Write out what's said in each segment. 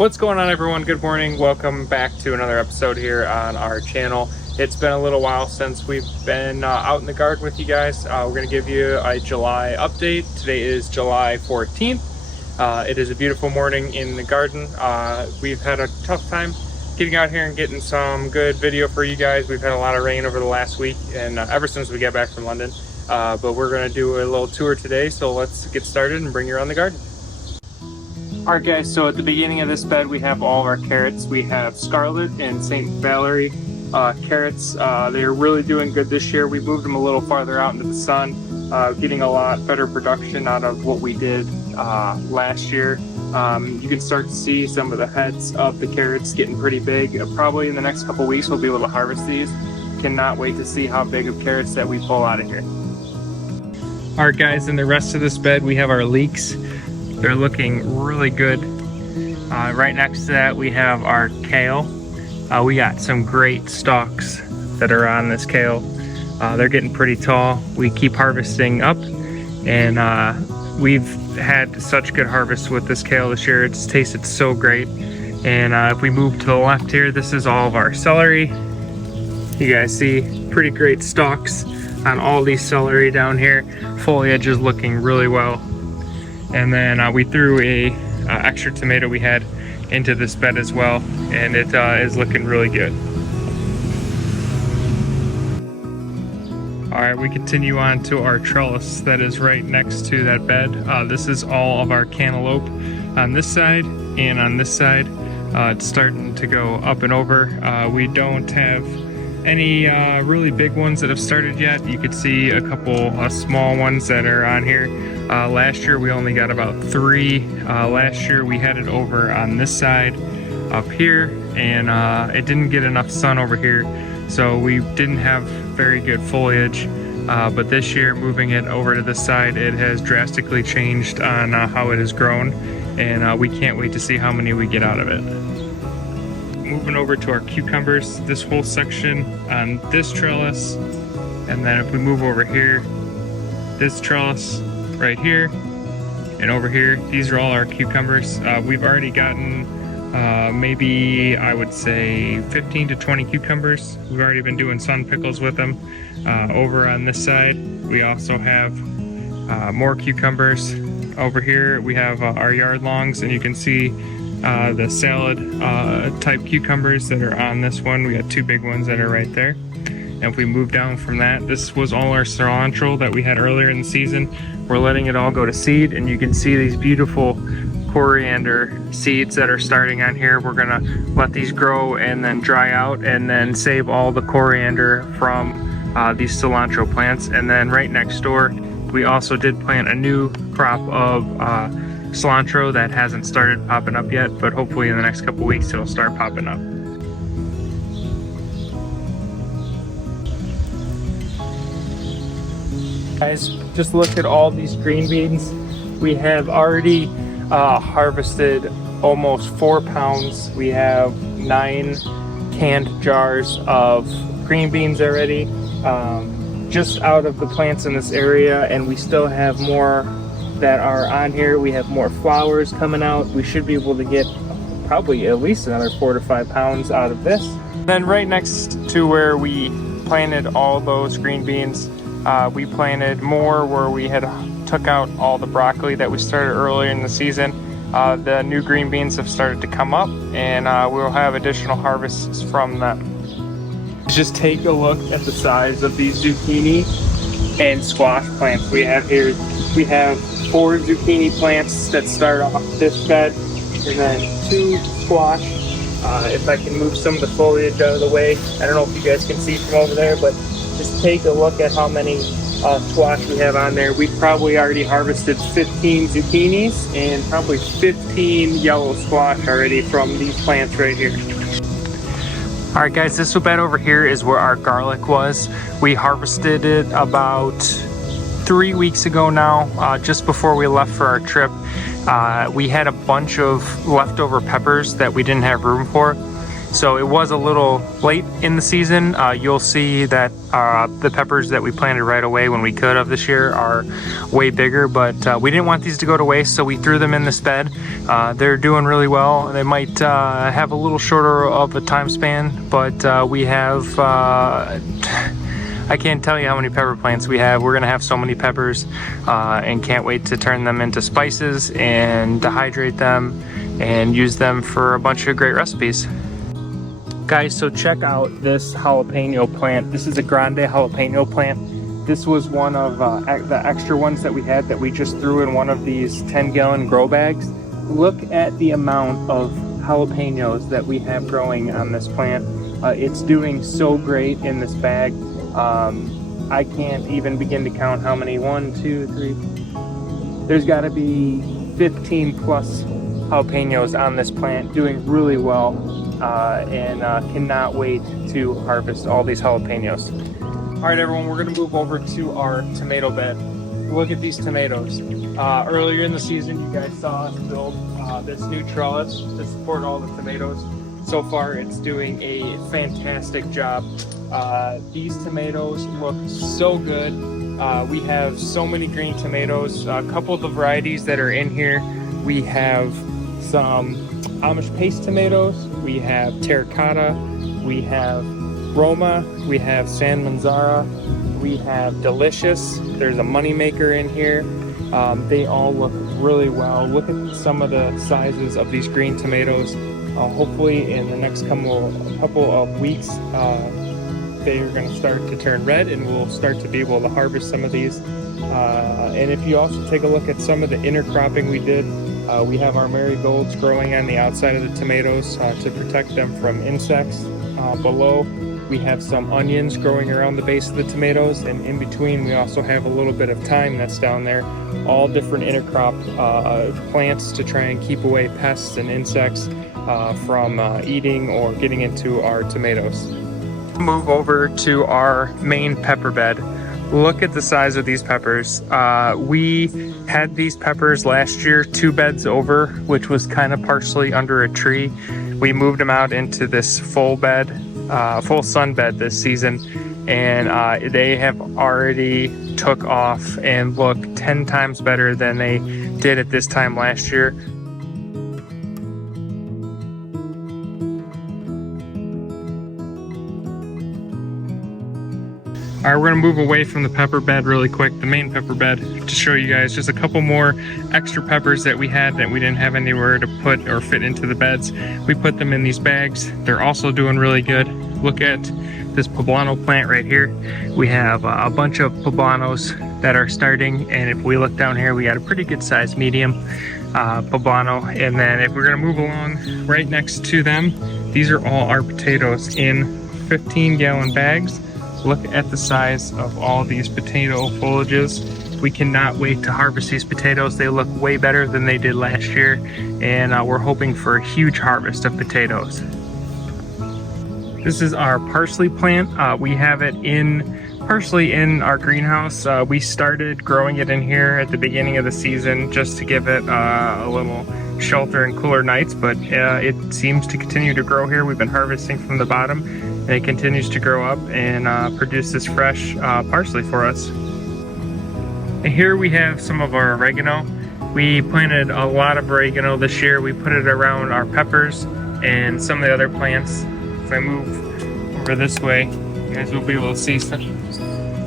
What's going on, everyone? Good morning. Welcome back to another episode here on our channel. It's been a little while since we've been out in the garden with you guys. We're going to give you a July update. Today is July 14th. It is a beautiful morning in the garden. We've had a tough time getting out here and getting some good video for you guys. We've had a lot of rain over the last week and ever since we got back from London. But we're going to do a little tour today, so let's get started and bring you around the garden. Alright guys, so at the beginning of this bed we have all of our carrots. We have Scarlet and St. Valerie carrots. They're really doing good this year. We moved them a little farther out into the sun, getting a lot better production out of what we did last year. You can start to see some of the heads of the carrots getting pretty big. Probably in the next couple weeks we'll be able to harvest these. Cannot wait to see how big of carrots that we pull out of here. Alright guys, in the rest of this bed we have our leeks. They're looking really good. Right next to that we have our kale. We got some great stalks that are on this kale. They're getting pretty tall. We keep harvesting up, and we've had such good harvests with this kale this year. It's tasted so great. And if we move to the left here, this is all of our celery. You guys see pretty great stalks on all these celery down here. Foliage is looking really well. And then we threw a extra tomato we had into this bed as well, and it is looking really good. All right, we continue on to our trellis that is right next to that bed. This is all of our cantaloupe on this side, and on this side it's starting to go up and over. We don't have any really big ones that have started yet. You could see a couple small ones that are on here. Last year we only got about 3. Last year we had it over on this side up here, and it didn't get enough sun over here, so we didn't have very good foliage. But this year, moving it over to this side, it has drastically changed on how it has grown, and we can't wait to see how many we get out of it. Moving over to our cucumbers, this whole section on this trellis, and then if we move over here, this trellis right here and over here, these are all our cucumbers. We've already gotten maybe I would say 15 to 20 cucumbers. We've already been doing sun pickles with them. Over on this side we also have more cucumbers. Over here we have our yard longs, and you can see the salad type cucumbers that are on this one. We got 2 big ones that are right there. And if we move down from that, this was all our cilantro that we had earlier in the season. We're letting it all go to seed, and you can see these beautiful coriander seeds that are starting on here. We're gonna let these grow and then dry out, and then save all the coriander from these cilantro plants. And then right next door, we also did plant a new crop of cilantro that hasn't started popping up yet, but hopefully in the next couple weeks it'll start popping up. Guys, just look at all these green beans. We have already harvested almost 4 pounds. We have 9 canned jars of green beans already, just out of the plants in this area, and we still have more that are on here. We have more flowers coming out. We should be able to get probably at least another 4 to 5 pounds out of this. Then right next to where we planted all those green beans, we planted more where we had took out all the broccoli that we started earlier in the season. The new green beans have started to come up, and we'll have additional harvests from them. Just take a look at the size of these zucchini and squash plants we have here. We have 4 zucchini plants that start off this bed, and then 2 squash. If I can move some of the foliage out of the way, I don't know if you guys can see from over there, but just take a look at how many squash we have on there. We've probably already harvested 15 zucchinis and probably 15 yellow squash already from these plants right here. Alright guys, this bed over here is where our garlic was. We harvested it about 3 weeks ago now, just before we left for our trip. We had a bunch of leftover peppers that we didn't have room for, So it was a little late in the season. You'll see that the peppers that we planted right away when we could have this year are way bigger, but we didn't want these to go to waste, so we threw them in this bed. They're doing really well. They might have a little shorter of a time span, but we have I can't tell you how many pepper plants we have. We're gonna have so many peppers and can't wait to turn them into spices and dehydrate them and use them for a bunch of great recipes. Guys, so check out this jalapeno plant. This is a grande jalapeno plant. This was one of the extra ones that we had that we just threw in one of these 10-gallon grow bags. Look at the amount of jalapenos that we have growing on this plant. It's doing so great in this bag. I can't even begin to count how many. 1, 2, 3. There's got to be 15 plus jalapenos on this plant, doing really well, and cannot wait to harvest all these jalapenos. All right, everyone, we're going to move over to our tomato bed. Look at these tomatoes. Earlier in the season, you guys saw us build this new trellis to support all the tomatoes. So far, it's doing a fantastic job. These tomatoes look so good. We have so many green tomatoes. A couple of the varieties that are in here, we have some Amish paste tomatoes, we have terracotta, we have Roma, we have San Manzara, we have Delicious. There's a moneymaker in here. They all look really well. Look at some of the sizes of these green tomatoes. Hopefully in the next couple of weeks, they are going to start to turn red and we'll start to be able to harvest some of these. And if you also take a look at some of the intercropping we did, we have our marigolds growing on the outside of the tomatoes to protect them from insects. Below, we have some onions growing around the base of the tomatoes, and in between we also have a little bit of thyme that's down there. All different intercrop plants to try and keep away pests and insects from eating or getting into our tomatoes. Move over to our main pepper bed. Look at the size of these peppers. We had these peppers last year 2 beds over, which was kind of partially under a tree. We moved them out into this full bed, full sun bed this season, and they have already took off and look 10 times better than they did at this time last year. All right, we're gonna move away from the pepper bed really quick, the main pepper bed, to show you guys just a couple more extra peppers that we had that we didn't have anywhere to put or fit into the beds. We put them in these bags. They're also doing really good. Look at this poblano plant right here. We have a bunch of poblanos that are starting, and if we look down here, we got a pretty good size medium poblano. And then if we're gonna move along, right next to them, these are all our potatoes in 15-gallon bags. Look at the size of all these potato foliages. We cannot wait to harvest these potatoes. They look way better than they did last year, and we're hoping for a huge harvest of potatoes. This is our parsley plant. We have it partially in our greenhouse. We started growing it in here at the beginning of the season just to give it a little shelter and cooler nights, but it seems to continue to grow here. We've been harvesting from the bottom, and it continues to grow up and produce this fresh parsley for us. And here we have some of our oregano. We planted a lot of oregano this year. We put it around our peppers and some of the other plants. If I move over this way, you guys will be able to see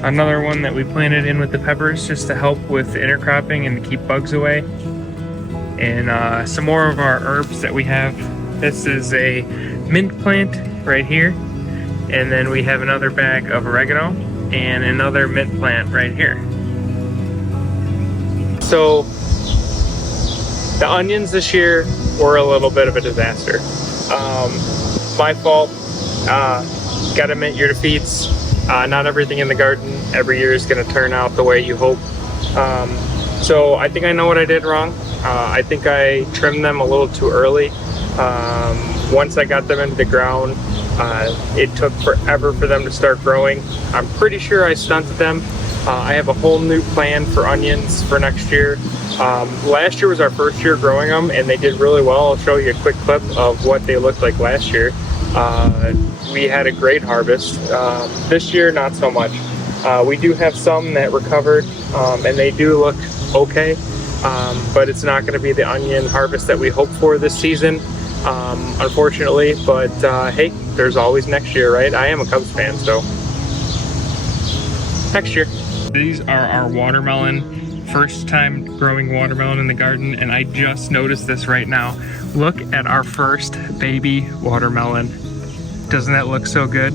another one that we planted in with the peppers just to help with intercropping and to keep bugs away. And some more of our herbs that we have. This is a mint plant right here, and then we have another bag of oregano and another mint plant right here. So the onions this year were a little bit of a disaster. My fault. Gotta admit your defeats. Not everything in the garden every year is going to turn out the way you hope. So I think I know what I did wrong. I think I trimmed them a little too early. Once I got them into the ground, it took forever for them to start growing. I'm pretty sure I stunted them. I have a whole new plan for onions for next year. Last year was our first year growing them, and they did really well. I'll show you a quick clip of what they looked like last year. We had a great harvest. This year, not so much. We do have some that recovered, and they do look okay, but it's not going to be the onion harvest that we hope for this season, unfortunately. But hey, there's always next year, right? I am a Cubs fan, so next year. These are our watermelon, first time growing watermelon in the garden, and I just noticed this right now. Look at our first baby watermelon. Doesn't that look so good?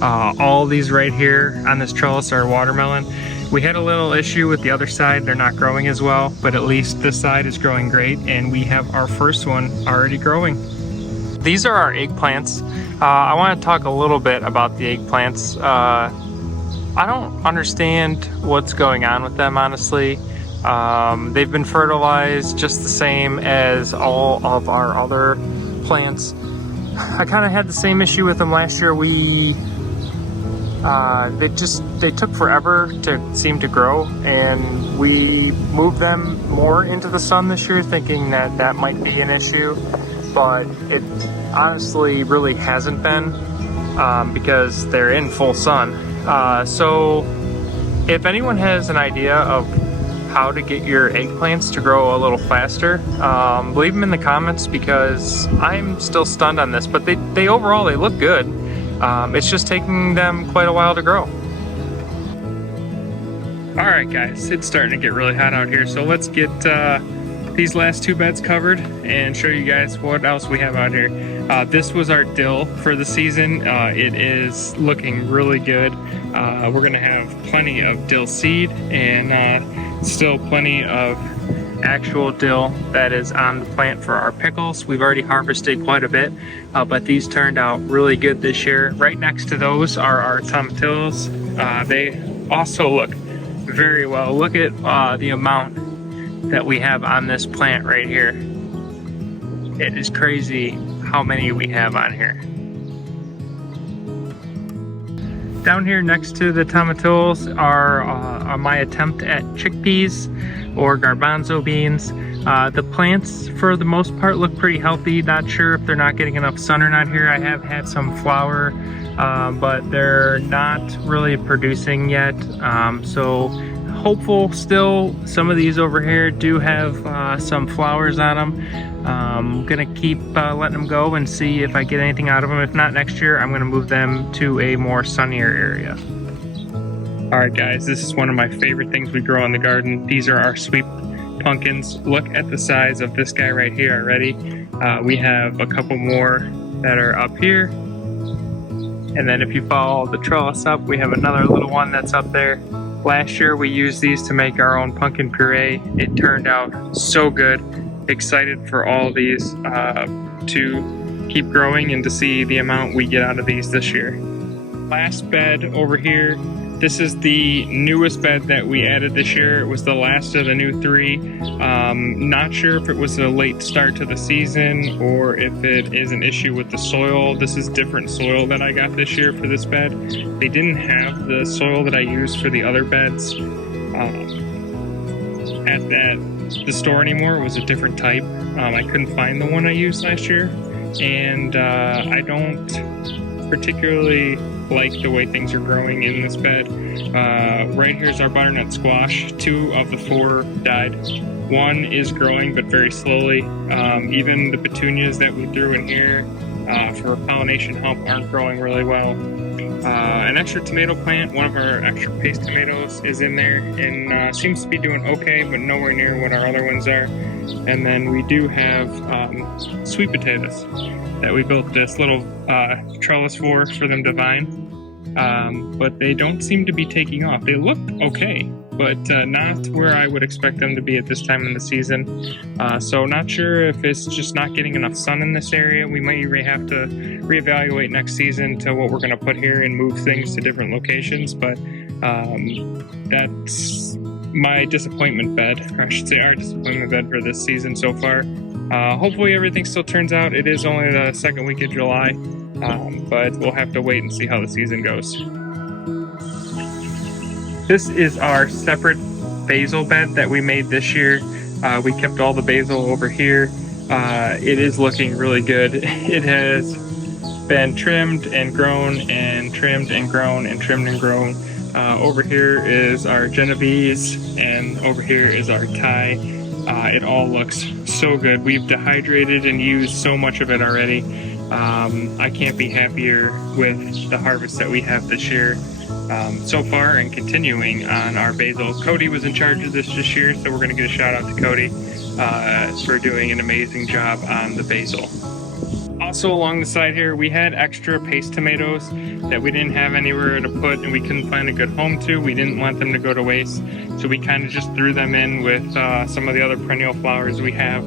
All these right here on this trellis are watermelon. We had a little issue with the other side. They're not growing as well, but at least this side is growing great, and we have our first one already growing. These are our eggplants. I want to talk a little bit about the eggplants. I don't understand what's going on with them, honestly. They've been fertilized just the same as all of our other plants. I kind of had the same issue with them last year. They took forever to seem to grow, and we moved them more into the sun this year, thinking that that might be an issue, but it honestly really hasn't been, because they're in full sun. So if anyone has an idea of how to get your eggplants to grow a little faster, leave them in the comments, because I'm still stunned on this, but they overall they look good. It's just taking them quite a while to grow. Alright guys, it's starting to get really hot out here, so let's get these last two beds covered and show you guys what else we have out here. This was our dill for the season. It is looking really good. We're gonna have plenty of dill seed and still plenty of actual dill that is on the plant for our pickles. We've already harvested quite a bit, but these turned out really good this year. Right next to those are our tomatillos. They also look very well. Look at the amount that we have on this plant right here. It is crazy how many we have on here. Down here next to the tomatillos are my attempt at chickpeas or garbanzo beans. The plants for the most part look pretty healthy. Not sure if they're not getting enough sun or not here. I have had some flower, but they're not really producing yet. So hopeful still. Some of these over here do have some flowers on them. I'm gonna keep letting them go and see if I get anything out of them. If not, next year I'm gonna move them to a more sunnier area. Alright guys, this is one of my favorite things we grow in the garden. These are our sweet pumpkins. Look at the size of this guy right here already. We have a couple more that are up here. And then if you follow the trellis up, we have another little one that's up there. Last year we used these to make our own pumpkin puree. It turned out so good. Excited for all these to keep growing and to see the amount we get out of these this year. Last bed over here. This is the newest bed that we added this year. It was the last of the new 3. Not sure if it was a late start to the season or if it is an issue with the soil. This is different soil that I got this year for this bed. They didn't have the soil that I used for the other beds at the store anymore. It was a different type. I couldn't find the one I used last year, and I don't particularly like the way things are growing in this bed. Right here's our butternut squash. 2 of the 4 died. 1 is growing, but very slowly. Even the petunias that we threw in here for pollination help aren't growing really well. An extra tomato plant, one of our extra paste tomatoes, is in there and seems to be doing okay, but nowhere near what our other ones are. And then we do have sweet potatoes that we built this little trellis for them to vine, but they don't seem to be taking off. They look okay, but not where I would expect them to be at this time in the season. So not sure if it's just not getting enough sun in this area. We might have to reevaluate next season to what we're going to put here and move things to different locations, but that's my disappointment bed, or I should say our disappointment bed for this season so far. Hopefully everything still turns out. It is only the 2nd week of July, but we'll have to wait and see how the season goes. This is our separate basil bed that we made this year. We kept all the basil over here. It is looking really good. It has been trimmed and grown and trimmed and grown and trimmed and grown. Over here is our Genovese, and over here is our Thai. It all looks so good. We've dehydrated and used so much of it already. I can't be happier with the harvest that we have this year so far, and continuing on our basil. Cody was in charge of this year, so we're going to get a shout out to Cody for doing an amazing job on the basil. Also along the side here, we had extra paste tomatoes that we didn't have anywhere to put and we couldn't find a good home to. We didn't want them to go to waste, so we kind of just threw them in with some of the other perennial flowers we have.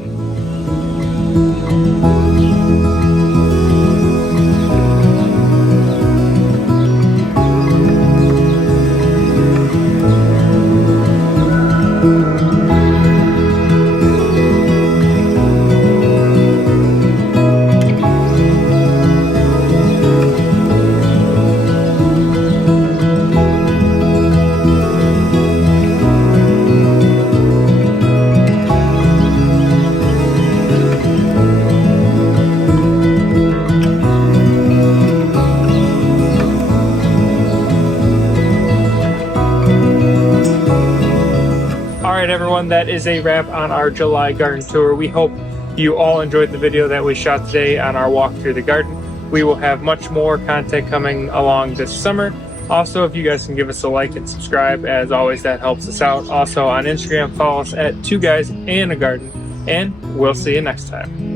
Everyone, that is a wrap on our July garden tour. We hope you all enjoyed the video that we shot today on our walk through the garden. We will have much more content coming along this summer. Also, if you guys can give us a like and subscribe, as always, that helps us out. Also on Instagram, follow us at 2 Guys and a Garden, and we'll see you next time.